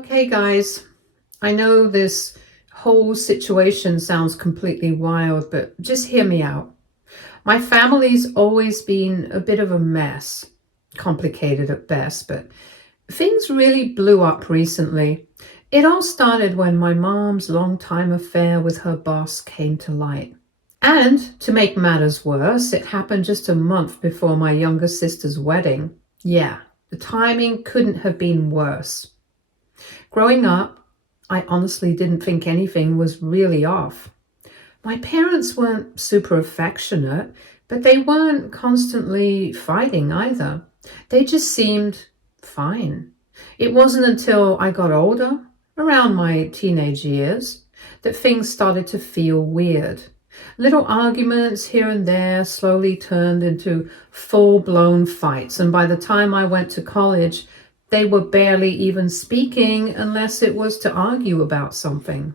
Okay, guys, I know this whole situation sounds completely wild, but just hear me out. My family's always been a bit of a mess, complicated at best, but things really blew up recently. It all started when my mom's long-time affair with her boss came to light. And to make matters worse, it happened just a month before my younger sister's wedding. Yeah, the timing couldn't have been worse. Growing up, I honestly didn't think anything was really off. My parents weren't super affectionate, but they weren't constantly fighting either. They just seemed fine. It wasn't until I got older, around my teenage years, that things started to feel weird. Little arguments here and there slowly turned into full-blown fights, and by the time I went to college, they were barely even speaking unless it was to argue about something.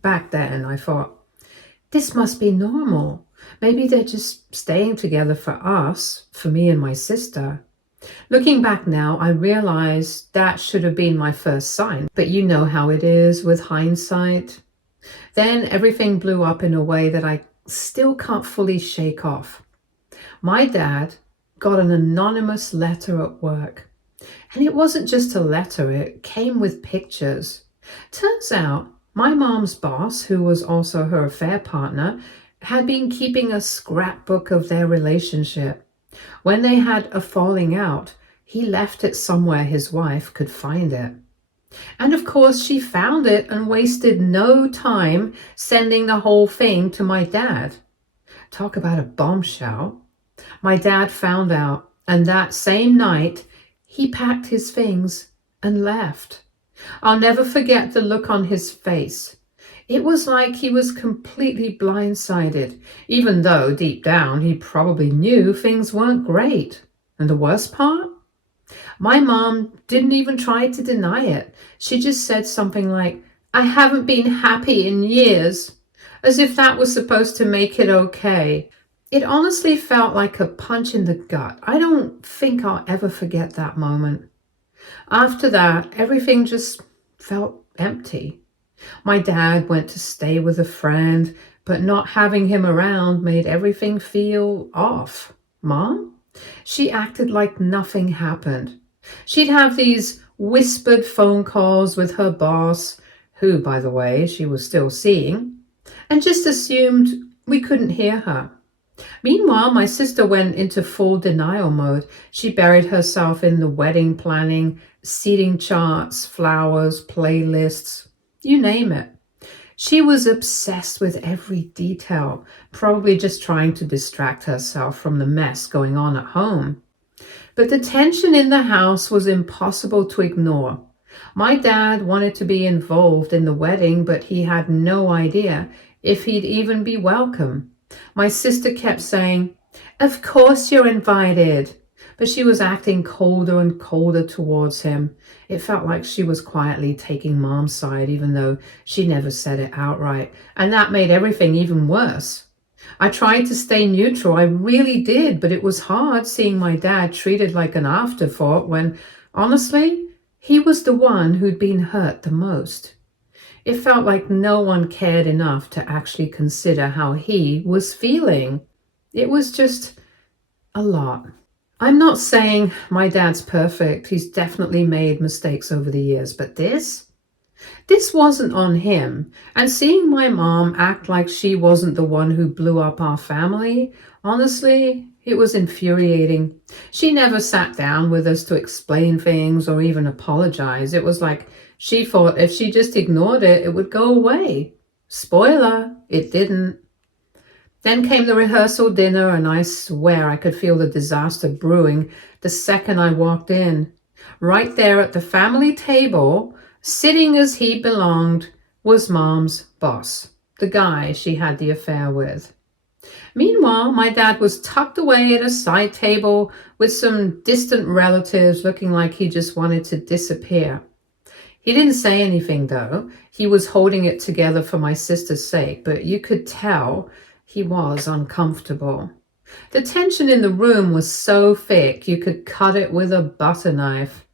Back then, I thought, this must be normal. Maybe they're just staying together for us, for me and my sister. Looking back now, I realize that should have been my first sign. But you know how it is with hindsight. Then everything blew up in a way that I still can't fully shake off. My dad got an anonymous letter at work. And it wasn't just a letter, it came with pictures. Turns out, my mom's boss, who was also her affair partner, had been keeping a scrapbook of their relationship. When they had a falling out, he left it somewhere his wife could find it. And of course, she found it and wasted no time sending the whole thing to my dad. Talk about a bombshell. My dad found out, and that same night, he packed his things and left. I'll never forget the look on his face. It was like he was completely blindsided, even though deep down he probably knew things weren't great. And the worst part? My mom didn't even try to deny it. She just said something like, "I haven't been happy in years," as if that was supposed to make it okay. It honestly felt like a punch in the gut. I don't think I'll ever forget that moment. After that, everything just felt empty. My dad went to stay with a friend, but not having him around made everything feel off. Mom? She acted like nothing happened. She'd have these whispered phone calls with her boss, who, by the way, she was still seeing, and just assumed we couldn't hear her. Meanwhile, my sister went into full denial mode. She buried herself in the wedding planning, seating charts, flowers, playlists, you name it. She was obsessed with every detail, probably just trying to distract herself from the mess going on at home. But the tension in the house was impossible to ignore. My dad wanted to be involved in the wedding, but he had no idea if he'd even be welcome. My sister kept saying, "Of course you're invited," but she was acting colder and colder towards him. It felt like she was quietly taking Mom's side, even though she never said it outright, and that made everything even worse. I tried to stay neutral, I really did, but it was hard seeing my dad treated like an afterthought when, honestly, he was the one who'd been hurt the most. It felt like no one cared enough to actually consider how he was feeling. It was just a lot. I'm not saying my dad's perfect. He's definitely made mistakes over the years, but this wasn't on him. And seeing my mom act like she wasn't the one who blew up our family, honestly, it was infuriating. She never sat down with us to explain things or even apologize. It was like she thought if she just ignored it, it would go away. Spoiler, it didn't. Then came the rehearsal dinner, and I swear I could feel the disaster brewing the second I walked in. Right there at the family table, sitting as he belonged, was Mom's boss, the guy she had the affair with. Meanwhile, my dad was tucked away at a side table with some distant relatives, looking like he just wanted to disappear. He didn't say anything, though. He was holding it together for my sister's sake, but you could tell he was uncomfortable. The tension in the room was so thick you could cut it with a butter knife.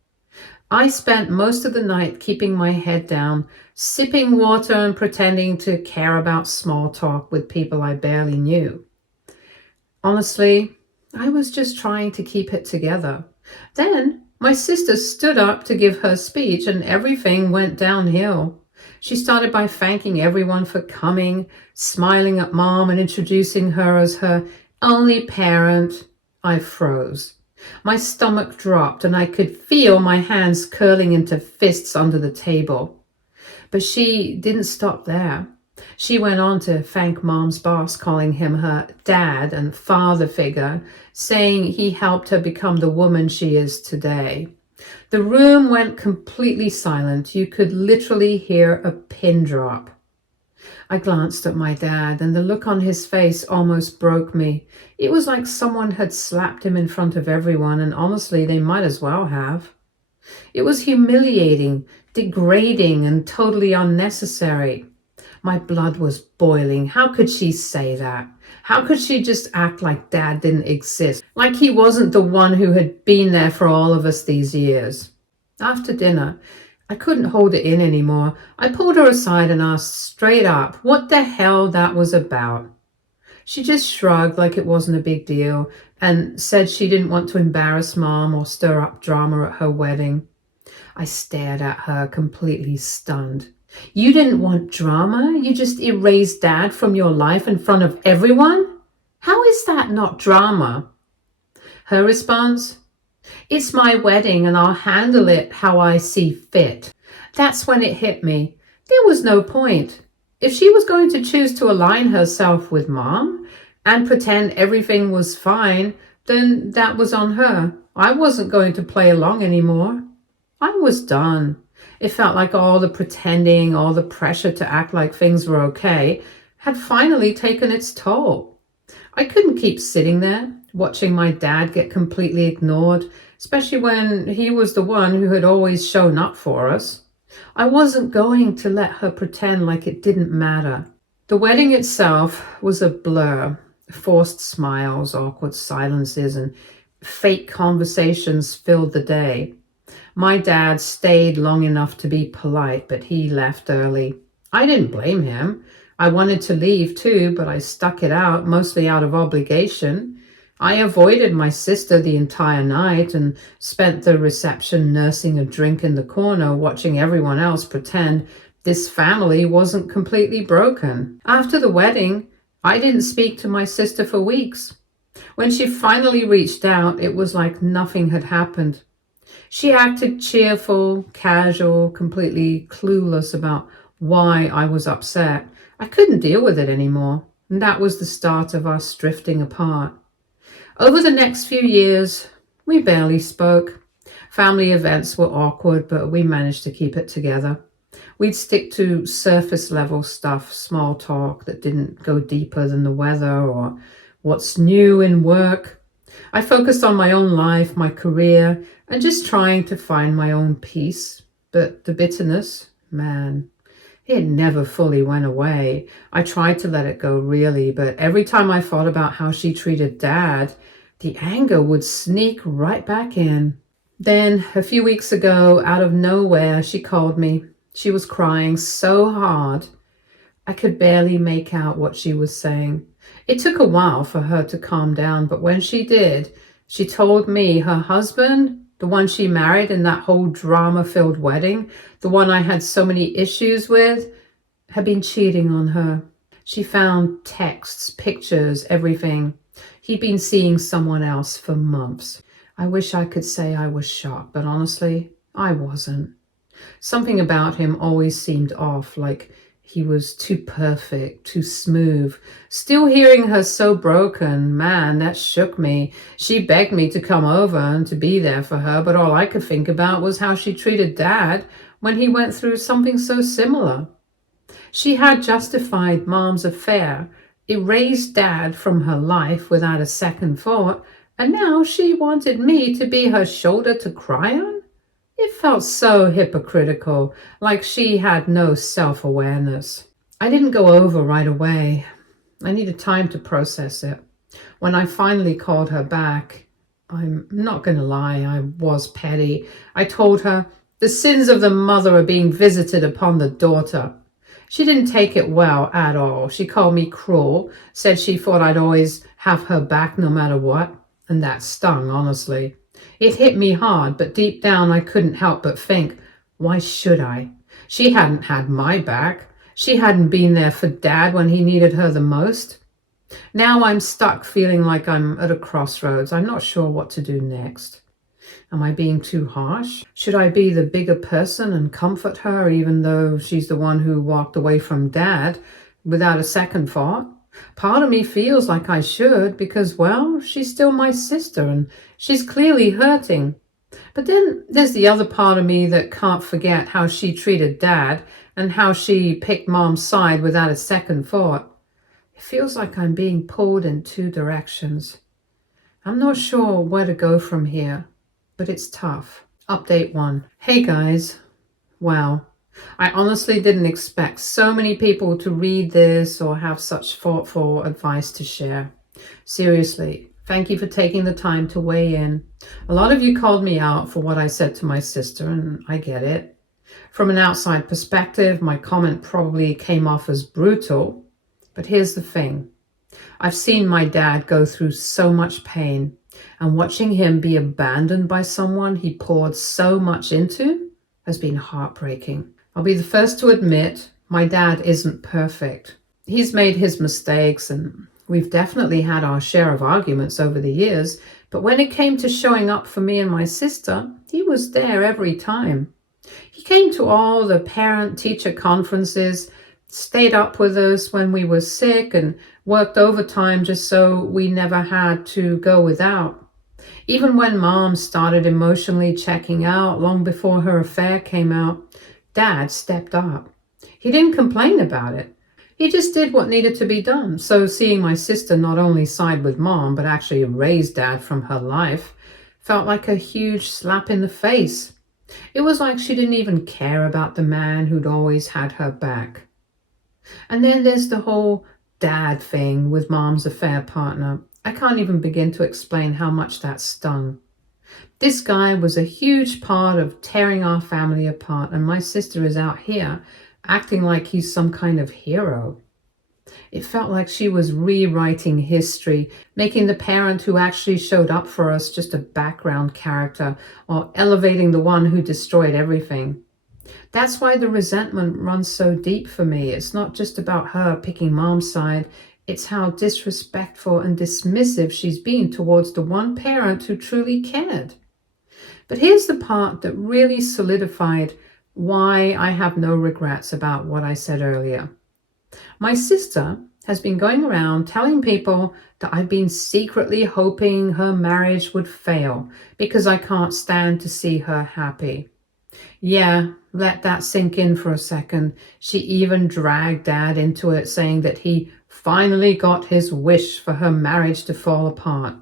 I spent most of the night keeping my head down, sipping water and pretending to care about small talk with people I barely knew. Honestly, I was just trying to keep it together. Then my sister stood up to give her speech and everything went downhill. She started by thanking everyone for coming, smiling at Mom and introducing her as her only parent. I froze. My stomach dropped and I could feel my hands curling into fists under the table. But she didn't stop there. She went on to thank Mom's boss, calling him her dad and father figure, saying he helped her become the woman she is today. The room went completely silent. You could literally hear a pin drop. I glanced at my dad, and the look on his face almost broke me. It was like someone had slapped him in front of everyone, and honestly, they might as well have. It was humiliating, degrading, and totally unnecessary. My blood was boiling. How could she say that? How could she just act like Dad didn't exist? Like he wasn't the one who had been there for all of us these years. After dinner, I couldn't hold it in anymore. I pulled her aside and asked straight up what the hell that was about. She just shrugged like it wasn't a big deal and said she didn't want to embarrass Mom or stir up drama at her wedding. I stared at her, completely stunned. You didn't want drama? You just erased Dad from your life in front of everyone? How is that not drama? Her response? It's my wedding and I'll handle it how I see fit. That's when it hit me. There was no point. If she was going to choose to align herself with Mom and pretend everything was fine, then that was on her. I wasn't going to play along anymore. I was done. It felt like all the pretending, all the pressure to act like things were okay, had finally taken its toll. I couldn't keep sitting there, watching my dad get completely ignored, especially when he was the one who had always shown up for us. I wasn't going to let her pretend like it didn't matter. The wedding itself was a blur. Forced smiles, awkward silences, and fake conversations filled the day. My dad stayed long enough to be polite, but he left early. I didn't blame him. I wanted to leave too, but I stuck it out, mostly out of obligation. I avoided my sister the entire night and spent the reception nursing a drink in the corner, watching everyone else pretend this family wasn't completely broken. After the wedding, I didn't speak to my sister for weeks. When she finally reached out, it was like nothing had happened. She acted cheerful, casual, completely clueless about why I was upset. I couldn't deal with it anymore, and that was the start of us drifting apart. Over the next few years, we barely spoke. Family events were awkward, but we managed to keep it together. We'd stick to surface level stuff, small talk that didn't go deeper than the weather or what's new in work. I focused on my own life, my career, and just trying to find my own peace. But the bitterness, man, it never fully went away. I tried to let it go, really, but every time I thought about how she treated Dad, the anger would sneak right back in. Then, a few weeks ago, out of nowhere, she called me. She was crying so hard, I could barely make out what she was saying. It took a while for her to calm down, but when she did, she told me her husband, the one she married in that whole drama-filled wedding, the one I had so many issues with, had been cheating on her. She found texts, pictures, everything. He'd been seeing someone else for months. I wish I could say I was shocked, but honestly, I wasn't. Something about him always seemed off, like he was too perfect, too smooth. Still hearing her so broken, man, that shook me. She begged me to come over and to be there for her, but all I could think about was how she treated Dad when he went through something so similar. She had justified Mom's affair, erased Dad from her life without a second thought, and now she wanted me to be her shoulder to cry on? It felt so hypocritical, like she had no self-awareness. I didn't go over right away. I needed time to process it. When I finally called her back, I'm not going to lie, I was petty. I told her, The sins of the mother are being visited upon the daughter. She didn't take it well at all. She called me cruel, said she thought I'd always have her back no matter what, and that stung, honestly. It hit me hard, but deep down I couldn't help but think, why should I? She hadn't had my back. She hadn't been there for Dad when he needed her the most. Now I'm stuck feeling like I'm at a crossroads. I'm not sure what to do next. Am I being too harsh? Should I be the bigger person and comfort her even though she's the one who walked away from Dad without a second thought? Part of me feels like I should because, well, she's still my sister and she's clearly hurting. But then there's the other part of me that can't forget how she treated Dad and how she picked Mom's side without a second thought. It feels like I'm being pulled in two directions. I'm not sure where to go from here, but it's tough. Update 1. Hey guys. Wow. I honestly didn't expect so many people to read this or have such thoughtful advice to share. Seriously, thank you for taking the time to weigh in. A lot of you called me out for what I said to my sister, and I get it. From an outside perspective, my comment probably came off as brutal. But here's the thing. I've seen my dad go through so much pain, and watching him be abandoned by someone he poured so much into has been heartbreaking. I'll be the first to admit my dad isn't perfect. He's made his mistakes, and we've definitely had our share of arguments over the years, but when it came to showing up for me and my sister, he was there every time. He came to all the parent-teacher conferences, stayed up with us when we were sick, and worked overtime just so we never had to go without. Even when Mom started emotionally checking out long before her affair came out, Dad stepped up. He didn't complain about it. He just did what needed to be done. So seeing my sister not only side with Mom, but actually erase Dad from her life, felt like a huge slap in the face. It was like she didn't even care about the man who'd always had her back. And then there's the whole Dad thing with Mom's affair partner. I can't even begin to explain how much that stung. This guy was a huge part of tearing our family apart, and my sister is out here acting like he's some kind of hero. It felt like she was rewriting history, making the parent who actually showed up for us just a background character, or elevating the one who destroyed everything. That's why the resentment runs so deep for me. It's not just about her picking Mom's side. It's how disrespectful and dismissive she's been towards the one parent who truly cared. But here's the part that really solidified why I have no regrets about what I said earlier. My sister has been going around telling people that I've been secretly hoping her marriage would fail because I can't stand to see her happy. Yeah, let that sink in for a second. She even dragged Dad into it, saying that he finally got his wish for her marriage to fall apart.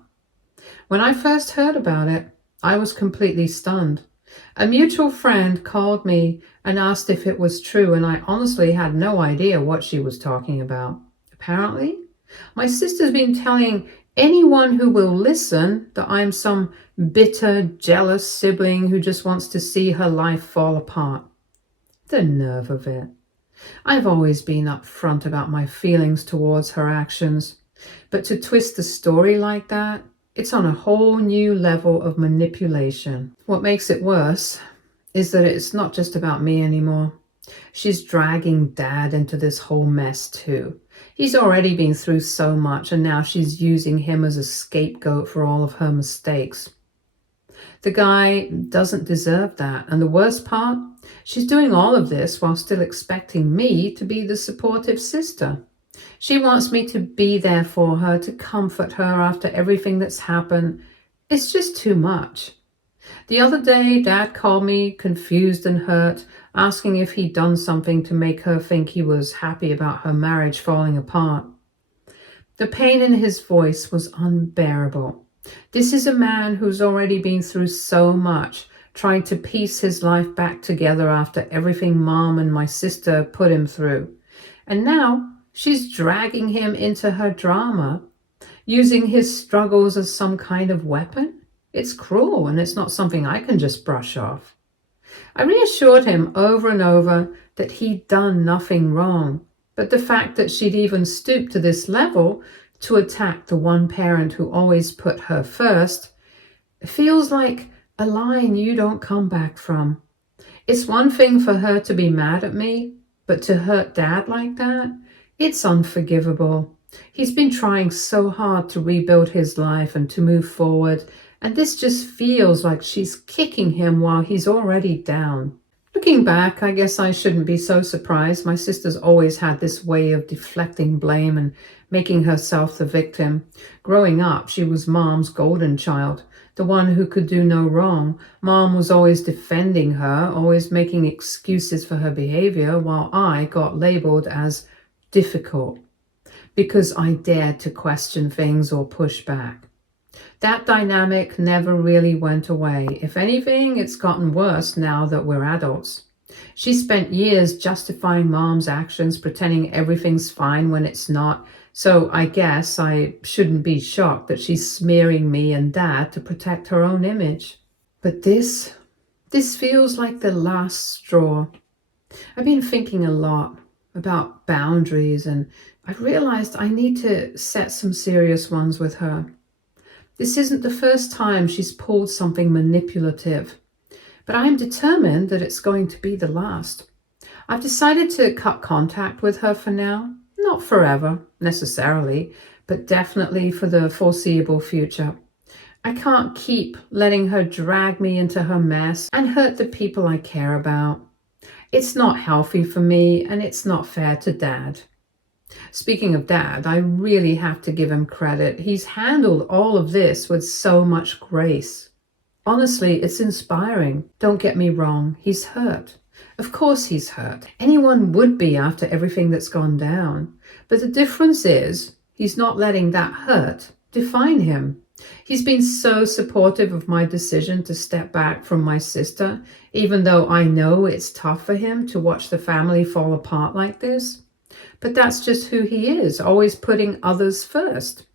When I first heard about it, I was completely stunned. A mutual friend called me and asked if it was true, and I honestly had no idea what she was talking about. Apparently, my sister's been telling anyone who will listen that I'm some bitter, jealous sibling who just wants to see her life fall apart. The nerve of it. I've always been upfront about my feelings towards her actions, but to twist the story like that, it's on a whole new level of manipulation. What makes it worse is that it's not just about me anymore. She's dragging Dad into this whole mess too. He's already been through so much, and now she's using him as a scapegoat for all of her mistakes. The guy doesn't deserve that, and the worst part, she's doing all of this while still expecting me to be the supportive sister. She wants me to be there for her, to comfort her after everything that's happened. It's just too much. The other day, Dad called me confused and hurt, asking if he'd done something to make her think he was happy about her marriage falling apart. The pain in his voice was unbearable. This is a man who's already been through so much, trying to piece his life back together after everything Mom and my sister put him through. And now she's dragging him into her drama, using his struggles as some kind of weapon. It's cruel, and it's not something I can just brush off. I reassured him over and over that he'd done nothing wrong, but the fact that she'd even stooped to this level to attack the one parent who always put her first feels like a line you don't come back from. It's one thing for her to be mad at me, but to hurt Dad like that, it's unforgivable. He's been trying so hard to rebuild his life and to move forward, and this just feels like she's kicking him while he's already down. Looking back, I guess I shouldn't be so surprised. My sister's always had this way of deflecting blame and making herself the victim. Growing up, she was Mom's golden child, the one who could do no wrong. Mom was always defending her, always making excuses for her behavior, while I got labeled as difficult because I dared to question things or push back. That dynamic never really went away. If anything, it's gotten worse now that we're adults. She spent years justifying Mom's actions, pretending everything's fine when it's not. So I guess I shouldn't be shocked that she's smearing me and Dad to protect her own image. But this feels like the last straw. I've been thinking a lot about boundaries, and I've realized I need to set some serious ones with her. This isn't the first time she's pulled something manipulative, but I'm determined that it's going to be the last. I've decided to cut contact with her for now, not forever necessarily, but definitely for the foreseeable future. I can't keep letting her drag me into her mess and hurt the people I care about. It's not healthy for me, and it's not fair to Dad. Speaking of Dad, I really have to give him credit. He's handled all of this with so much grace. Honestly, it's inspiring. Don't get me wrong, he's hurt. Of course he's hurt. Anyone would be after everything that's gone down. But the difference is, he's not letting that hurt define him. He's been so supportive of my decision to step back from my sister, even though I know it's tough for him to watch the family fall apart like this. But that's just who he is, always putting others first,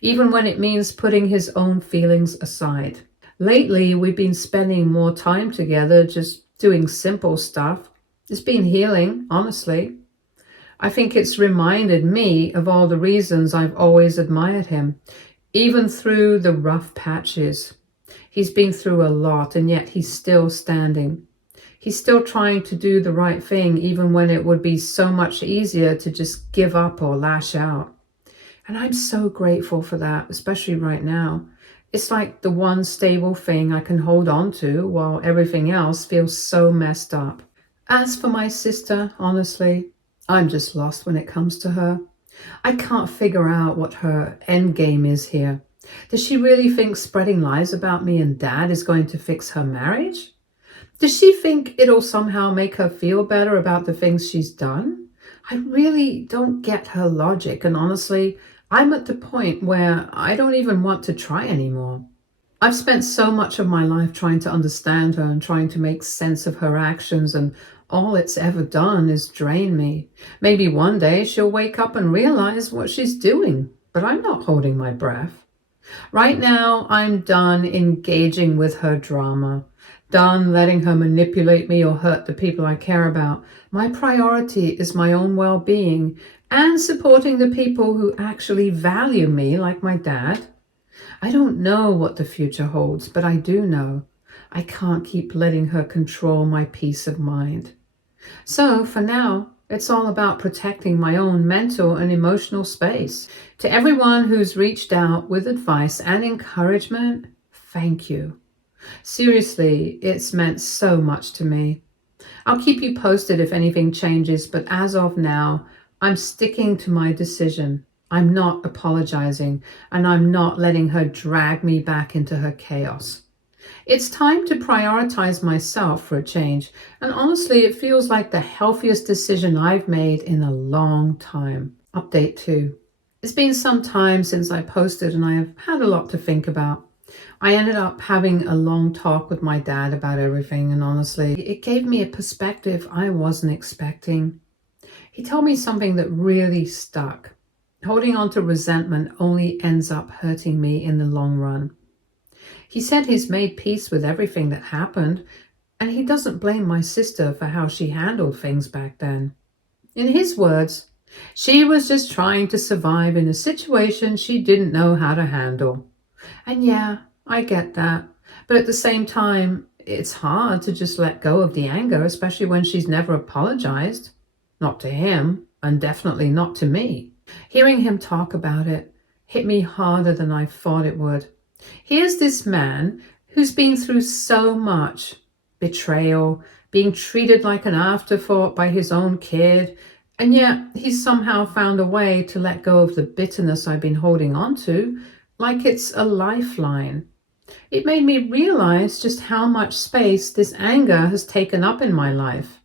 even when it means putting his own feelings aside. Lately, we've been spending more time together, just doing simple stuff. It's been healing, honestly. I think it's reminded me of all the reasons I've always admired him, even through the rough patches. He's been through a lot, and yet he's still standing. He's still trying to do the right thing, even when it would be so much easier to just give up or lash out. And I'm so grateful for that, especially right now. It's like the one stable thing I can hold on to while everything else feels so messed up. As for my sister, honestly, I'm just lost when it comes to her. I can't figure out what her end game is here. Does she really think spreading lies about me and Dad is going to fix her marriage? Does she think it'll somehow make her feel better about the things she's done? I really don't get her logic, and honestly, I'm at the point where I don't even want to try anymore. I've spent so much of my life trying to understand her and trying to make sense of her actions, and all it's ever done is drain me. Maybe one day she'll wake up and realize what she's doing, but I'm not holding my breath. Right now, I'm done engaging with her drama, done letting her manipulate me or hurt the people I care about. My priority is my own well-being and supporting the people who actually value me, like my dad. I don't know what the future holds, but I do know I can't keep letting her control my peace of mind. So for now, it's all about protecting my own mental and emotional space. To everyone who's reached out with advice and encouragement, thank you. Seriously, it's meant so much to me. I'll keep you posted if anything changes, but as of now, I'm sticking to my decision. I'm not apologizing, and I'm not letting her drag me back into her chaos. It's time to prioritize myself for a change, and honestly, it feels like the healthiest decision I've made in a long time. Update 2. It's been some time since I posted, and I have had a lot to think about. I ended up having a long talk with my dad about everything, and honestly, it gave me a perspective I wasn't expecting. He told me something that really stuck. Holding on to resentment only ends up hurting me in the long run. He said he's made peace with everything that happened, And he doesn't blame my sister for how she handled things back then. In his words, she was just trying to survive in a situation she didn't know how to handle. And yeah, I get that. But at the same time, it's hard to just let go of the anger, especially when she's never apologized. Not to him, and definitely not to me. Hearing him talk about it hit me harder than I thought it would. Here's this man who's been through so much betrayal, being treated like an afterthought by his own kid, and yet he's somehow found a way to let go of the bitterness I've been holding on to like it's a lifeline. It made me realize just how much space this anger has taken up in my life.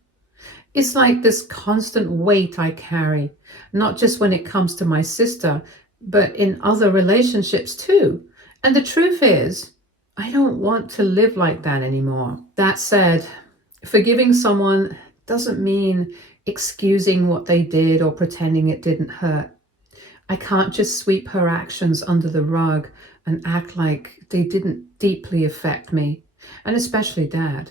It's like this constant weight I carry, not just when it comes to my sister, but in other relationships too. And the truth is, I don't want to live like that anymore. That said, forgiving someone doesn't mean excusing what they did or pretending it didn't hurt. I can't just sweep her actions under the rug and act like they didn't deeply affect me, and especially Dad.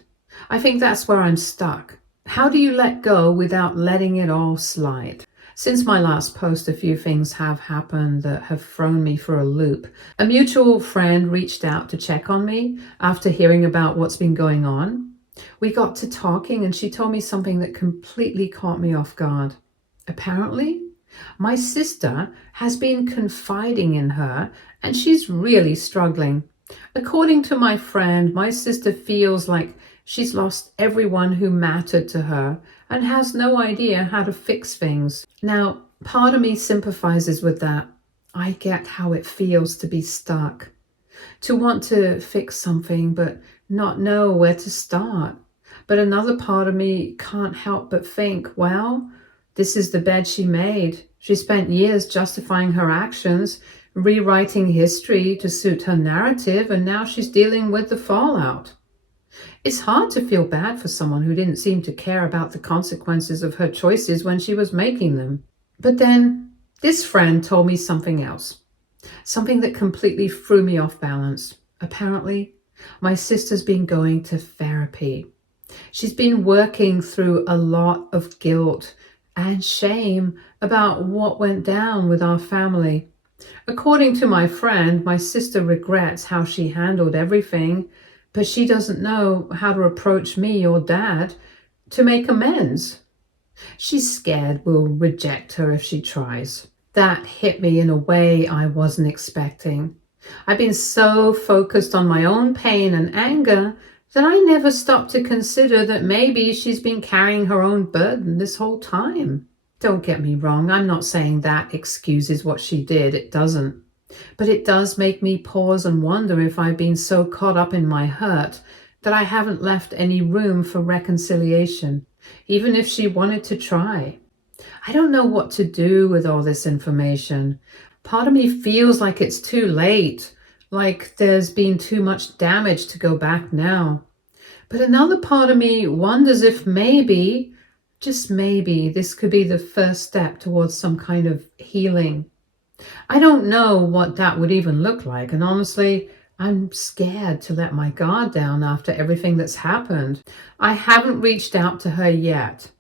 I think that's where I'm stuck. How do you let go without letting it all slide? Since my last post, a few things have happened that have thrown me for a loop. A mutual friend reached out to check on me after hearing about what's been going on. We got to talking and she told me something that completely caught me off guard. Apparently, my sister has been confiding in her and she's really struggling. According to my friend, my sister feels like she's lost everyone who mattered to her and has no idea how to fix things. Now, part of me sympathizes with that. I get how it feels to be stuck, to want to fix something but not know where to start. But another part of me can't help but think, well, this is the bed she made. She spent years justifying her actions, rewriting history to suit her narrative, and now she's dealing with the fallout. It's hard to feel bad for someone who didn't seem to care about the consequences of her choices when she was making them. But then, this friend told me something else, something that completely threw me off balance. Apparently, my sister's been going to therapy. She's been working through a lot of guilt and shame about what went down with our family. According to my friend, my sister regrets how she handled everything, but she doesn't know how to approach me or Dad to make amends. She's scared we'll reject her if she tries. That hit me in a way I wasn't expecting. I've been so focused on my own pain and anger that I never stopped to consider that maybe she's been carrying her own burden this whole time. Don't get me wrong, I'm not saying that excuses what she did, it doesn't. But it does make me pause and wonder if I've been so caught up in my hurt that I haven't left any room for reconciliation, even if she wanted to try. I don't know what to do with all this information. Part of me feels like it's too late, like there's been too much damage to go back now. But another part of me wonders if maybe, just maybe, this could be the first step towards some kind of healing. I don't know what that would even look like, and honestly, I'm scared to let my guard down after everything that's happened. I haven't reached out to her yet,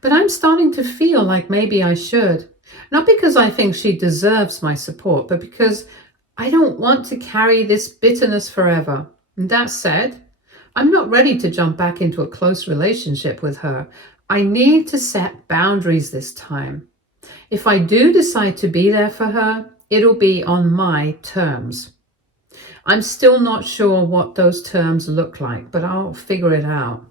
but I'm starting to feel like maybe I should. Not because I think she deserves my support, but because I don't want to carry this bitterness forever. And that said, I'm not ready to jump back into a close relationship with her. I need to set boundaries this time. If I do decide to be there for her, it'll be on my terms. I'm still not sure what those terms look like, but I'll figure it out.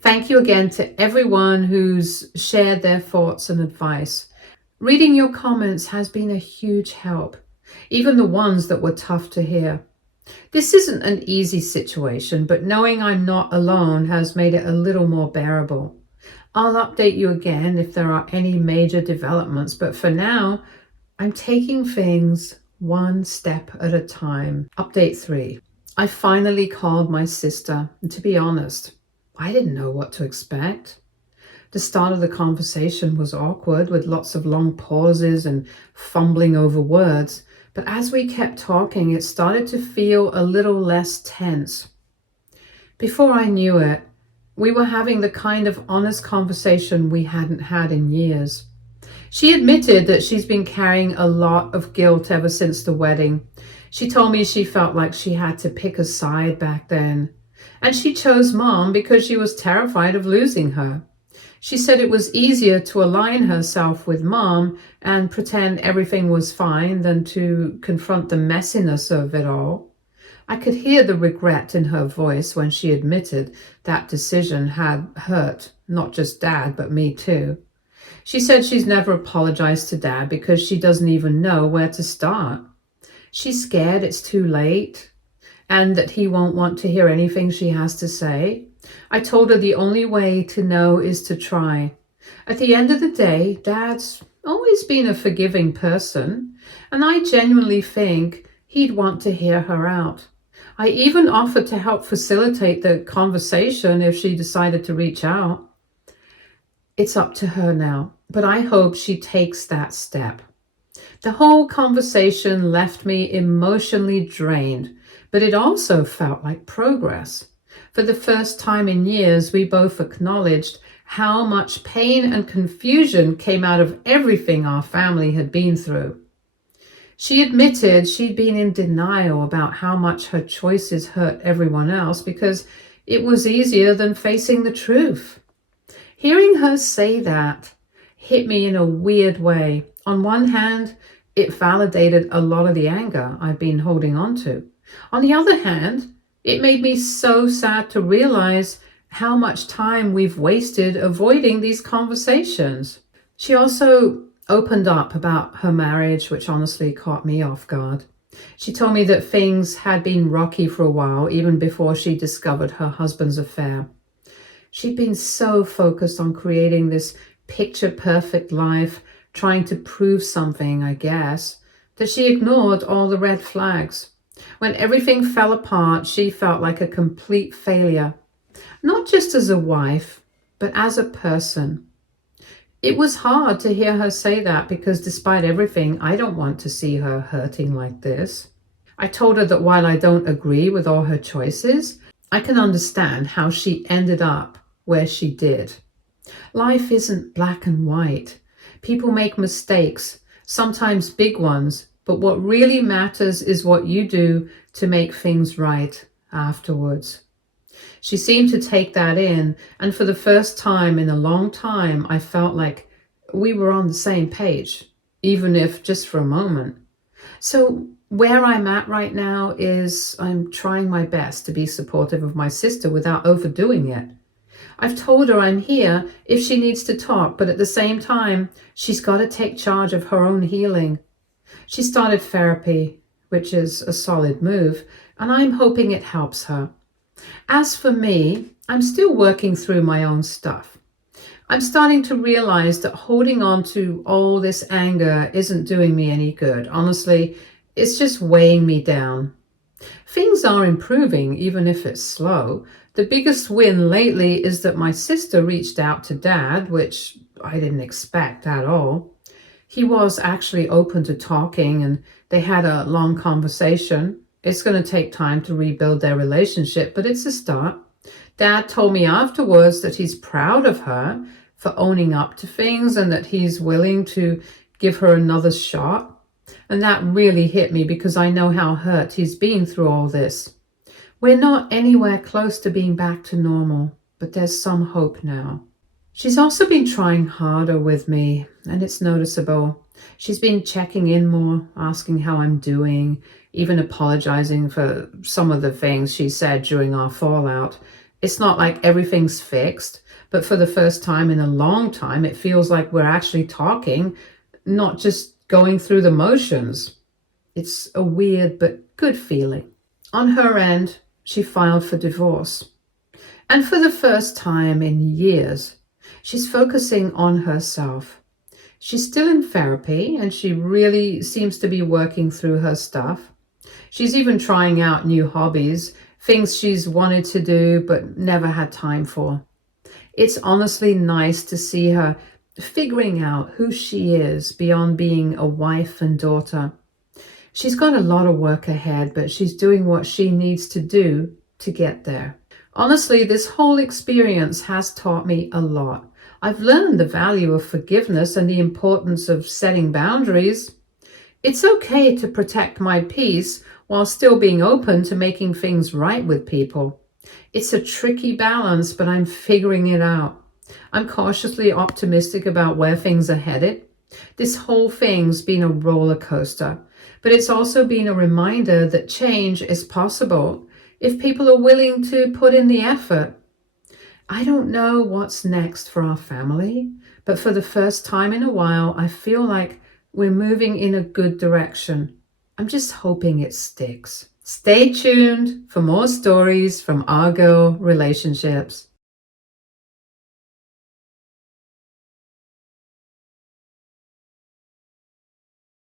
Thank you again to everyone who's shared their thoughts and advice. Reading your comments has been a huge help, even the ones that were tough to hear. This isn't an easy situation, but knowing I'm not alone has made it a little more bearable. I'll update you again if there are any major developments, but for now, I'm taking things one step at a time. Update 3. I finally called my sister, and to be honest, I didn't know what to expect. The start of the conversation was awkward, with lots of long pauses and fumbling over words, but as we kept talking, it started to feel a little less tense. Before I knew it, We were having the kind of honest conversation we hadn't had in years. She admitted that she's been carrying a lot of guilt ever since the wedding. She told me she felt like she had to pick a side back then. And she chose Mom because she was terrified of losing her. She said it was easier to align herself with Mom and pretend everything was fine than to confront the messiness of it all. I could hear the regret in her voice when she admitted that decision had hurt not just Dad, but me too. She said she's never apologized to Dad because she doesn't even know where to start. She's scared it's too late and that he won't want to hear anything she has to say. I told her the only way to know is to try. At the end of the day, Dad's always been a forgiving person, and I genuinely think he'd want to hear her out. I even offered to help facilitate the conversation if she decided to reach out. It's up to her now, but I hope she takes that step. The whole conversation left me emotionally drained, but it also felt like progress. For the first time in years, we both acknowledged how much pain and confusion came out of everything our family had been through. She admitted she'd been in denial about how much her choices hurt everyone else because it was easier than facing the truth. Hearing her say that hit me in a weird way. On one hand, it validated a lot of the anger I've been holding on to. On the other hand, it made me so sad to realize how much time we've wasted avoiding these conversations. She also opened up about her marriage, which honestly caught me off guard. She told me that things had been rocky for a while, even before she discovered her husband's affair. She'd been so focused on creating this picture-perfect life, trying to prove something, I guess, that she ignored all the red flags. When everything fell apart, she felt like a complete failure, not just as a wife, but as a person. It was hard to hear her say that because despite everything, I don't want to see her hurting like this. I told her that while I don't agree with all her choices, I can understand how she ended up where she did. Life isn't black and white. People make mistakes, sometimes big ones, but what really matters is what you do to make things right afterwards. She seemed to take that in, and for the first time in a long time, I felt like we were on the same page, even if just for a moment. So where I'm at right now is I'm trying my best to be supportive of my sister without overdoing it. I've told her I'm here if she needs to talk, but at the same time, she's got to take charge of her own healing. She started therapy, which is a solid move, and I'm hoping it helps her. As for me, I'm still working through my own stuff. I'm starting to realize that holding on to all this anger isn't doing me any good. Honestly, it's just weighing me down. Things are improving, even if it's slow. The biggest win lately is that my sister reached out to Dad, which I didn't expect at all. He was actually open to talking, and they had a long conversation. It's going to take time to rebuild their relationship, but it's a start. Dad told me afterwards that he's proud of her for owning up to things and that he's willing to give her another shot. And that really hit me because I know how hurt he's been through all this. We're not anywhere close to being back to normal, but there's some hope now. She's also been trying harder with me, and it's noticeable. She's been checking in more, asking how I'm doing, even apologizing for some of the things she said during our fallout. It's not like everything's fixed, but for the first time in a long time, it feels like we're actually talking, not just going through the motions. It's a weird but good feeling. On her end, she filed for divorce. And for the first time in years, she's focusing on herself. She's still in therapy and she really seems to be working through her stuff. She's even trying out new hobbies, things she's wanted to do but never had time for. It's honestly nice to see her figuring out who she is beyond being a wife and daughter. She's got a lot of work ahead, but she's doing what she needs to do to get there. Honestly, this whole experience has taught me a lot. I've learned the value of forgiveness and the importance of setting boundaries. It's okay to protect my peace while still being open to making things right with people. It's a tricky balance, but I'm figuring it out. I'm cautiously optimistic about where things are headed. This whole thing's been a roller coaster, but it's also been a reminder that change is possible if people are willing to put in the effort. I don't know what's next for our family, but for the first time in a while, I feel like we're moving in a good direction. I'm just hoping it sticks. Stay tuned for more stories from our girl relationships.